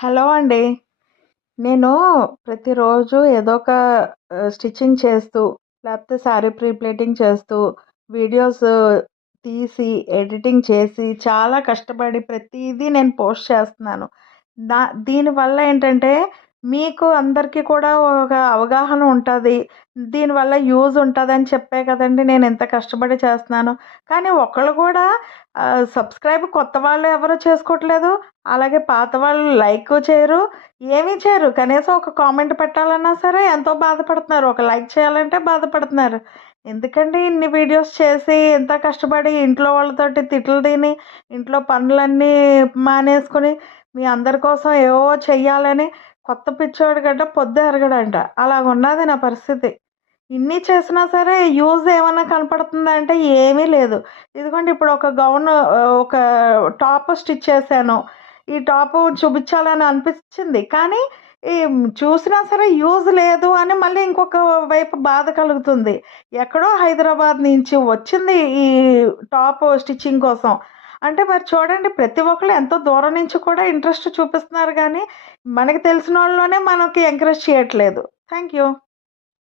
Hello అండి. నేను ప్రతిరోజు ఏదో ఒక స్టిచ్చింగ్ చేస్తూ, లేకపోతే శారీ ప్రీ చేస్తూ, వీడియోస్ తీసి, ఎడిటింగ్ చేసి, చాలా కష్టపడి ప్రతిదీ నేను పోస్ట్ చేస్తున్నాను. నా దీనివల్ల ఏంటంటే, మీకు అందరికీ కూడా ఒక అవగాహన ఉంటుంది దీనివల్ల యూజ్ ఉంటుంది అని చెప్పే కదండీ నేను ఇంత కష్టపడి చేస్తున్నాను. కానీ ఒకళ్ళు కూడా సబ్స్క్రైబ్ కొత్త వాళ్ళు ఎవరు చేసుకోవట్లేదు. అలాగే పాత వాళ్ళు లైక్ చేయరు. ఏమీ చేయరు. కనీసం ఒక కామెంట్ పెట్టాలన్నా సరే ఎంతో బాధపడుతున్నారు. ఒక లైక్ చేయాలంటే బాధపడుతున్నారు. ఎందుకండి ఇన్ని వీడియోస్ చేసి, ఇంత కష్టపడి ఇంట్లో వాళ్ళతోటి తిట్లు తిని, ఇంట్లో పనులన్నీ మానేసుకొని, మీ అందరి కోసం ఏవో చెయ్యాలని కొత్త పిచ్చోడి గడ్డ పొద్దు ఎరగడంట. అలాగున్నది నా పరిస్థితి. ఇన్ని చేసినా సరే యూజ్ ఏమన్నా కనపడుతుందా అంటే ఏమీ లేదు. ఇదిగోండి ఇప్పుడు ఒక గౌను ఒక టాప్ స్టిచ్ చేశాను. ఈ టాప్ చూపించాలని అనిపించింది. కానీ ఈ చూసినా సరే యూజ్ లేదు అని మళ్ళీ ఇంకొక వైపు బాధ కలుగుతుంది. ఎక్కడో హైదరాబాద్ నుంచి వచ్చింది ఈ టాప్ స్టిచ్చింగ్ కోసం. అంటే మరి చూడండి ప్రతి ఒక్కరు ఎంతో దూరం నుంచి కూడా ఇంట్రెస్ట్ చూపిస్తున్నారు కానీ మనకి తెలిసిన వాళ్ళలోనే మనకి ఎంకరేజ్ చేయట్లేదు. Thank you.